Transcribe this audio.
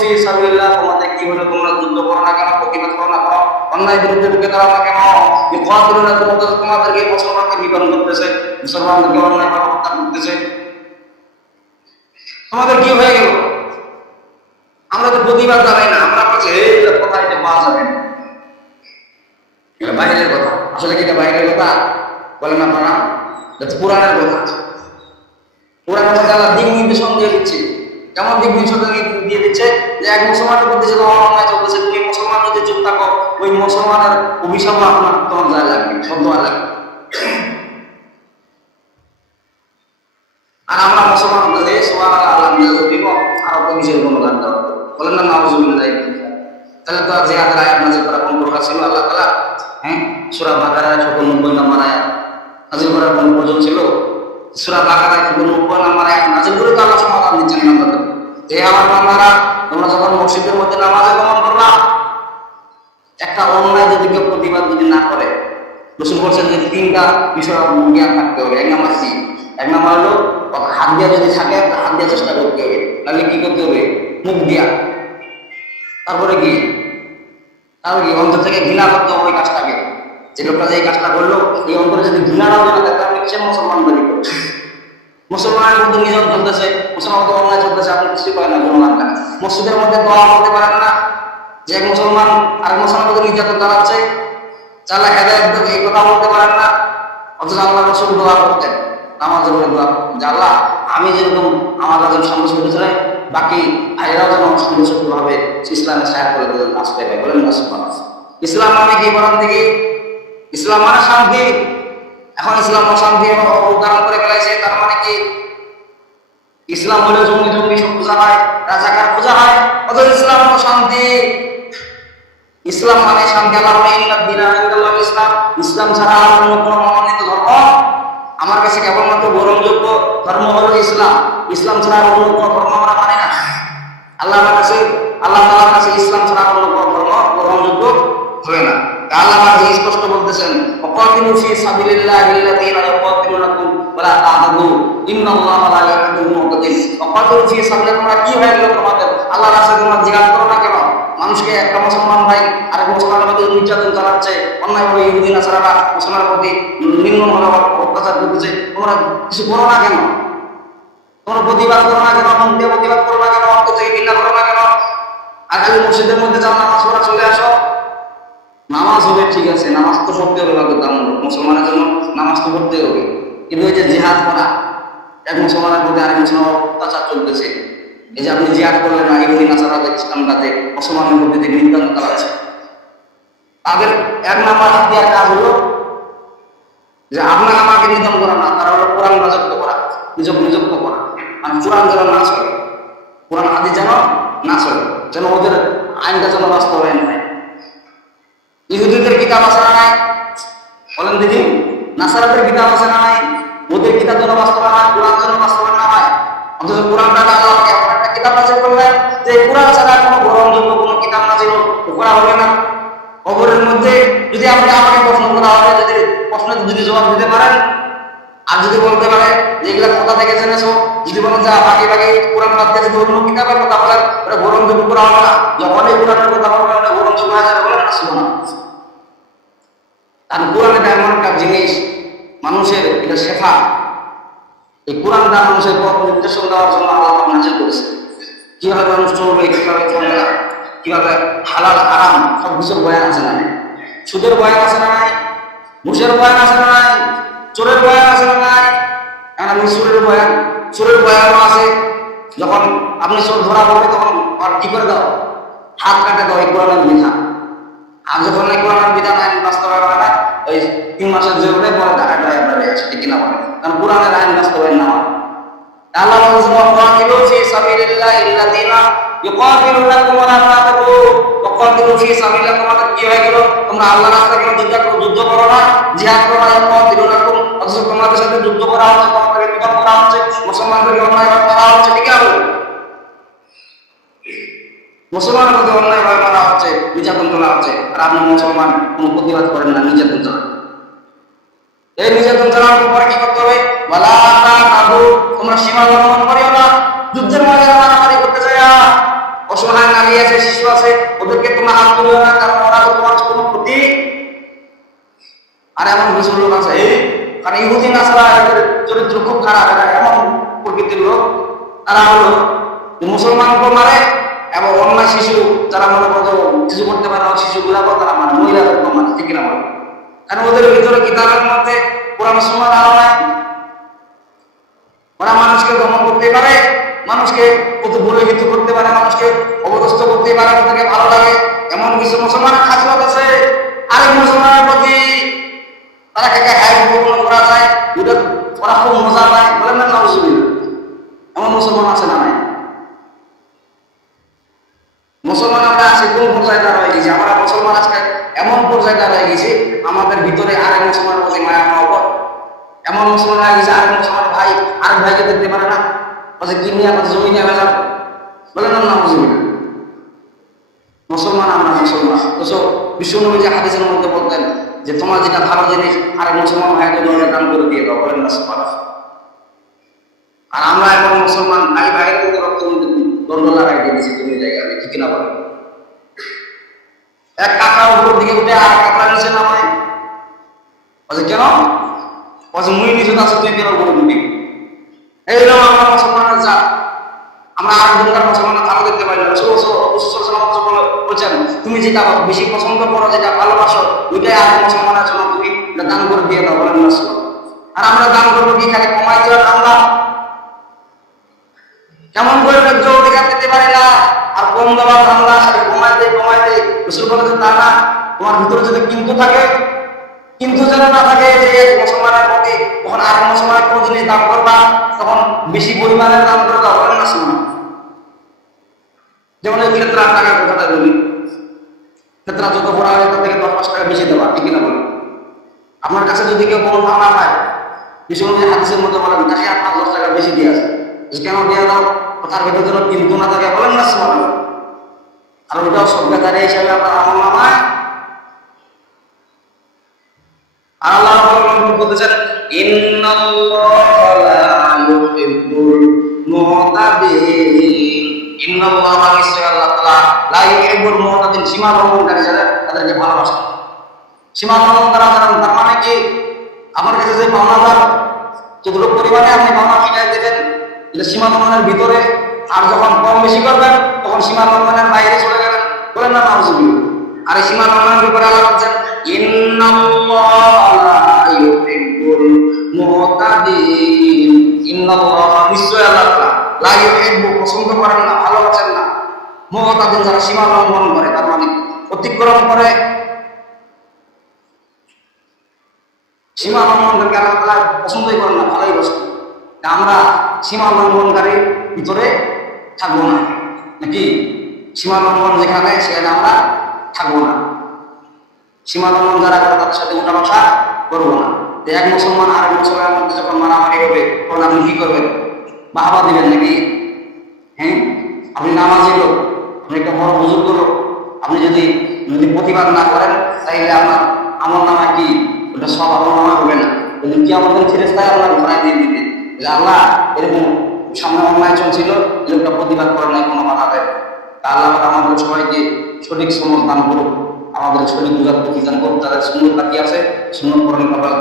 ফি সাবিলিল্লাহ, তোমাদের কি হলো, তোমরা যুদ্ধ করো না কেন, প্রতিবাদ করো না কেন, অন্যায় বিরুদ্ধে ঢুকে দাঁড়াও না কেন? ইউকাতিলুনা, তোমাদেরকে মুসলমানকে বিভাজন করতেছে, মুসলমানদেরকে অন্যায় হত্যা করতেছে, তোমাদের কি হয়ে গেল? আমরা তো প্রতিবাদ জানাই না, আমরা বলছি এই কোথায় এটা পাওয়া যাবে না, এটা বাইরের কথা। আসলে কি এটা বাইরের কথা বলেন আপনারা? এটা তো পুরাণের কথা। পুরাণের কথা আল্লাহ দিক নির্দেশন দিয়ে দিচ্ছে। কেমন দিক নির্দেশন দিয়ে দিচ্ছে? যে এক মুসলমানের প্রতি যে অন্যায় চলতেছে, তুমি মুসলমান যদি চুপ থাকো, ওই মুসলমানের অভিশাপ আপনার তোমার যায় লাগবে, শব্দ লাগবে। আর আমরা মুসলমান হতে সুবহানাল্লাহ আলহামদুলিল্লাহ দিব, আর অত কিছু কোনো গান দাও বলেন না, নাউজুবিল্লাহ। তাহলে তো জিহাদের আয়াত নাযিল করা কোন দরকার ছিল? আল্লাহ তাআলা সূরা বাকারার ৯৬ নম্বর আয়াত নাযিল করার কোন প্রয়োজন ছিল? সূরা বাকারার ৯৬ নম্বর আয়াত নাযিল করে তো আল্লাহ সমাধান দিচ্ছেন আমাদের, যে আমার বান্দারা তোমরা যখন মসজিদের মধ্যে নামাজে গমন করবা, একটা অন্যায় যদি কেউ প্রতিবাদ যদি না করে, রাসূল বলেছেন যে তিনটা বিষয় জ্ঞান থাকতে হবে। এক নাম্বার কি? এক নাম্বার হলো হাত দিয়া যদি থাকে, হাত দিয়ে চেষ্টা করতে হবে, তাহলে কি করতে হবে? মুখ দিয়া। তারপরে কি? তারপরে কি? অন্তর থেকে ঘৃণা করতে হবে ওই কাজটাকে। যে লোকটা যে এই কাজটা করলো, এই অন্তরে যদি ঘৃণা না থাকে, তাহলে সে মুসলমান তৈরি করছে। মুসলমানের মধ্যে নিজন চলতেছে, মুসলমান তো অন্যায় চলতেছে, আপনি কিছু করেন না, কোনো লাভ না। মসজিদের মধ্যে দোয়া করতে পারেন না, যে এক মুসলমান আরেক মুসলমানকে নির্যাতন চালাচ্ছে, চালা হেদায়েত দেবে, এই কথা বলতে পারেন না। অথচ আল্লাহ রাসূল দোয়া করতেন, নামাজে বলে দোয়া করতেন যে আল্লাহ, আমি যেরকম আমার কাছে সন্তুষ্ট চাই, বাকি ভাইরাও যেন সন্তুষ্ট ভাবে ইসলামের ছায়া করে আসতে পারে। বলেন না সুবহানাল্লাহ। ইসলাম মানে কি বলেন দেখি? ইসলাম মানে শান্তি। এখন ইসলাম অশান্তি উদ্ধারণ করে ফেলাইছে, তার মানে কি? ইসলাম হলে জঙ্গি জঙ্গি সব পূজা হয়, রাজাকার পূজা হয়, অথচ ইসলাম তো শান্তি। ইসলাম মানে শান্তি। আল্লাহ ইসলাম, ইসলাম ছাড়া আর অন্য কোনো মনোনীত ধর্ম আমার কাছে কেবলমাত্র গ্রহণযোগ্য ধর্ম হলো ইসলাম। ইসলাম ছাড়া অন্য কোনো ধর্ম আমরা মানি না। আল্লাহর কাছে, আল্লাহ তাআলার কাছে ইসলাম ছাড়া অন্য কোনো ধর্ম গ্রহণযোগ্য হবে না। আল্লাহ আমাদের স্পষ্ট বলতেছেন, ওয়াকাতিলু ফি সাবিলিল্লাহিল্লাযীনা ইউকাতিলুনাকুম ওয়া লা তা'তাদু ইন্নাল্লাহা লা ইউহিব্বুল মু'তাদিন। ওয়াকাতিলু ফি সাবিলিল্লাহ, তোমরা কি হয়ে গেল তোমাদের? আল্লাহর রাস্তায় তোমরা জিহাদ করো না কেন? মানুষকে একটা মুসলমান ভাই আরেক মুসলমানের প্রতি নির্যাতন চালাচ্ছে, অন্যায়ভাবে ইহুদি নাসারারা মুসলমানের প্রতি নিম্নভাবে অত্যাচার করতেছে, তোমরা কিছু করো না কেন? তোমরা প্রতিবাদ করো না কেন? মন দিয়ে প্রতিবাদ করো না কেন? অন্তর থেকে ঘৃণা করো না কেন? আর খালি মসজিদের মধ্যে যাও, নামাজ পড়া চলে আসো। নামাজ হবে ঠিক আছে, নামাজ তো পড়তে হবে বাধ্যতামূলক, মুসলমানের জন্য নামাজ তো পড়তে হবে। কিন্তু এই যে জিহাদ করা, এক মুসলমানের প্রতি আরেক মুসলমান অত্যাচার চলতেছে, এই যে আপনি জিহাদ করলেন না, ইহুদি নাসারা ইসলামটাতে মুসলমানের প্রতি যে নির্যাতন চালাচ্ছে, তাদের এক নাম্বার হাতিয়ার কাজ হলো যে আপনাকে আমাকে নিধন করা না, তারা হলো কোরআন রাজত্ব করা, নিযুক্ত করা। মানে কোরআন যেন না চলে, কোরআন হাদিস যেন না চলে, যেন ওদের আইনটা যেন বাস্তবায়ন হয়। ইহুদিদের কিতাব আছে না নাই? বলেন দেখি। নাসারাদের কিতাব আছে না নাই? ওদের কিতাব যেন বাস্তবায়ন হয়, কোরআন যেন বাস্তবায়ন না হয়। অথচ কোরআনটা আল্লাহ এমন একটা কিতাব নাযিল করলেন যে কোরআন ছাড়া কোনো গ্রহণযোগ্য কোনো কিতাব নাযিল করা হবে না। কবরের মধ্যে যদি আমাকে প্রশ্ন করা হবে, যদি প্রশ্নের যদি জবাব দিতে পারেন, আর যদি বলতে পারে যে এগুলা কোথা থেকে জেনেছো, যদি বলেন যে বাকি কোরআন বাদ দিয়ে যদি অন্য কিতাবের কথা বলেন, ওটা গ্রহণযোগ্য করা হবে না। যখন এই কোরআনের কথা বলবেন ওটা গ্রহণযোগ্য হয়ে যাবে, বলেন না সুবহানাল্লাহ। আর কোরআন এটা এমন একটা জিনিস, মানুষের এটা শেখা। এই কোরআনটা মানুষের পথ নির্দেশন দেওয়ার জন্য আল্লাহ নাযিল করেছে। কিভাবে মানুষ চলবে, কিভাবে চলবে না, কিভাবে হালাল হারাম সব কিছুর বয়ান আছে না? সুদের বয়ান আছে না নাই? ঘুষের বয়ান আছে না নাই? চোরের বয়ান আছে না নাই? এখন চোরের বয়ানও আছে। যখন আপনি চোর ধরা পড়বে তখন আর কি করে দাও? হাত কাটে দাও, এই কোরআনের বিধান। আর যখন এই কোরআনের বিধান আইন বাস্তবায়ন হয় না, ওই 3 মাসের জেলে পরে ঢাকায় আপনারা ঠিক কিনা বলে, কারণ কোরআনের আইন বাস্তবায়ন না হয়। আল্লাহ বলেছেন, ওয়াকাতিলু ফি সাবিলিল্লাহিল্লাযীনা ইউকাতিলুনাকুম ওয়া লা তা'তাদু। ওয়াকাতিলু ফি সাবিলিল্লাহ, তোমাদের কি হয়ে গেল? তোমরা আল্লাহর রাস্তায় কেন যুদ্ধ করো না, জিহাদ করো না? ইউকাতিলুনাকুম, অথচ তোমাদের সাথে যুদ্ধ করা হচ্ছে, তোমাদের নিধন করা হচ্ছে, মুসলমানদেরকে অন্যায়ভাবে মারা হচ্ছে। ঠিক আছে, মুসলমানের মধ্যে অন্যায়ভাবে মারা হচ্ছে, নির্যাতন করা হচ্ছে, আর আপনি মুসলমান কোনো প্রতিবাদ করেন না, নির্যাতন চালান। এই নির্যাতন চালানোর পরে কি করতে হবে? ওয়ালা তা'তাদু, তোমরা সীমা লঙ্ঘন করিও না। যুদ্ধের ময়দানে মারামারি করতে যায়, অসহায় ওদেরকে তোমরা হাত তুলে না, কারণ ওরা তো তোমার কোনো ক্ষতি। আর এমন কিছু লোক আছে, কারণ ইহুদি নাসারা এদের চরিত্র খুব খারাপ, এরা এমন প্রকৃতির লোক, তারা হলো মুসলমানকে মারে এবং অন্য শিশু যারা মনে করো কিছু করতে পারে না, শিশুগুলাকে তারা মানে মহিলাদেরকে মানে ঠিক কিনা বলে। কারণ ওদের ভিতরে কিতাবের মধ্যে পুরা মুসলমান আলো নাই। ওরা মানুষকে দমন করতে পারে, মানুষকে কত বলিহিত করতে পারে, মানুষকে অবদস্থ করতে পারে, ওদেরকে ভালো লাগে। এমন কিছু মুসলমানের খাসিয়ত আছে, আরেক মুসলমানের প্রতি তারা কাকে হাই উপকরণ করা যায়, ওরা খুব মজা পায়, বলেন না নাউজুবিল্লাহ। এমন মুসলমান আছে না নাই? মুসলমান আমরা আজকে কোন পর্যায়ে দাঁড়ায় গেছি? আমরা মুসলমান আজকে এমন পর্যায়ে দাঁড়ায় গেছি, আমাদের ভিতরে আরেক মুসলমানের প্রতি মায়া মহব্বত এমন মুসলমান হয়ে গেছে, আরেক মুসলমান ভাই আরেক ভাইকে দেখতে পারে না, বলছে কি নিয়ে আমাদের জমি নিয়ে ভেজাল, বলেন না নাউজুবিল্লাহ। মুসলমান আমরা মুসলমান, তো বিশ্বনবী যে হাদিসের মধ্যে বলতেন যে তোমার যেটা ভালো জিনিস আরেক মুসলমান ভাইকে দান করে দিয়ে দাও, বলেন না সুবহানাল্লাহ। আর আমরা এখন মুসলমান ভাই ভাইয়ের মধ্যে রক্ত দ্বন্দ্ব লাগাই দিয়েছি তুমি জায়গায়, আমি ঠিক না বলেন? এক কাকা উপর দিকে উঠে আর কাকা নিচে নামায়, বলছে কেন? বলছে মুই নিচে আছে, তুই কেন উপরে উঠবি? এইরকম আমরা মুসলমানের যা, আমরা আর দুর্গার মুসলমানের ভালো দেখতে পাই না। বলছেন তুমি যেটা বেশি পছন্দ করো, যেটা ভালোবাসো, ওইটাই আর মুসলমানের জন্য তুমি দান করে দিয়ে দাও, বলেন না। আর আমরা দান করবো কি খালি কমাই দেওয়ার আমরা কেমন করে ন্যায্য অধিকার দিতে পারি না, আর কম দেওয়ার ধান্দা, খালি কমাই দেয়। রসুল বলেছেন তা না, তোমার ভিতরে যদি কিন্তু থাকে, কিন্তু যেন না থাকে যে মুসলমানের প্রতি, তখন আর মুসলমানের কোনো জিনিস দান করবা, তখন বেশি পরিমাণের দান করে দাও, বলেন না শোনা। যেমন এই ক্ষেত্রে টাকার কথাটা বলি, ক্ষেত্রে যত বড় হয় তার থেকে 10-5 টাকা বেশি দেওয়া, ঠিক না বলেন? আপনার কাছে যদি কেউ কোনো ভাঙা পায়, বিশ্বনবী হাদিসের মধ্যে বলেন তাকে আপনার 10 টাকা বেশি দিয়ে আছে, কেন দিয়ে দাও? তার ভেতরে যেন কিন্তু না থাকে, বলেন না সুবহানাল্লাহ। আর ওটাও সভ্যতার হিসাবে আপনার আমল নামায়। আর আল্লাহ বলতেছেন ইন্নাল্লাহা লা ইউহিব্বুল মুতাদিন, ইন্নাল্লাহা নিশ্চয় আল্লাহ তাআলা লা ইউহিব্বুল মুতাদিন, সীমা লঙ্ঘনকারী যারা, তাদেরকে ভালোবাসেন। সীমা লঙ্ঘনকারী তার মানে কি? আপনার কাছে যে পাওনাদার যতটুকু পরিমাণে আপনি পাওনা মিটাই দেবেন, এটা সীমা লঙ্ঘনের ভিতরে, আর যখন কম বেশি করবেন তখন সীমা লঙ্ঘনের বাইরে চলে গেলেন, বলেন না নাউজুবিল্লাহ। আর এই সীমা লঙ্ঘনের ব্যাপারে আল্লাহ বলছেন ইন্নাল্লাহা লা ইউহিব্বুল মুতাদিন, ইন্নাল্লাহা নিশ্চয় আল্লাহ তাআলা লা ইউহিব্বু পছন্দ করেন না, ভালোবাসেন না, মুতাদিন যারা সীমা লঙ্ঘন করে, তার মানে অতিক্রম করে। সীমা লঙ্ঘনকারীকে আল্লাহ তাআলা পছন্দই করেন না, ভালোই বাসেন। আমরা সীমা লঙ্ঘনকারীর ভিতরে থাকবো না, নাকি? সীমা লঙ্ঘন যেখানে সেখানে আমরা থাকবো না। সীমা লঙ্ঘন যারা করে তাদের সাথে উঠা বসা করবো না। এক মুসলমান আর এক মুসলমানের মধ্যে যখন মারামারি হবে, তখন আপনি কি করবেন? বাহাবা দিবেন নাকি? হ্যাঁ, আপনি নামাজি লোক, আপনি একটা বড় বুজুর্গ লোক, আপনি যদি প্রতিবাদ না করেন তাইলে আপনার আমল নামা কি ওটা সব আমল নামা হবে না। কিন্তু কি আমাদের ফেরেশতায় আপনার ঘোড়ায় দিয়ে দিবে, আল্লাহ এরকম সামনে অন্যায় চলছিল, লোকটা প্রতিবাদ করে নাই, কোনো বাধা দেয়। আল্লাহ আমাদের সবাইকে সঠিক সময় দান করুক, আমাদের সঠিক বুঝার প্রতি দান করুক, তাদের সুন্নত বাকি আছে, সুন্নত পূরণ করার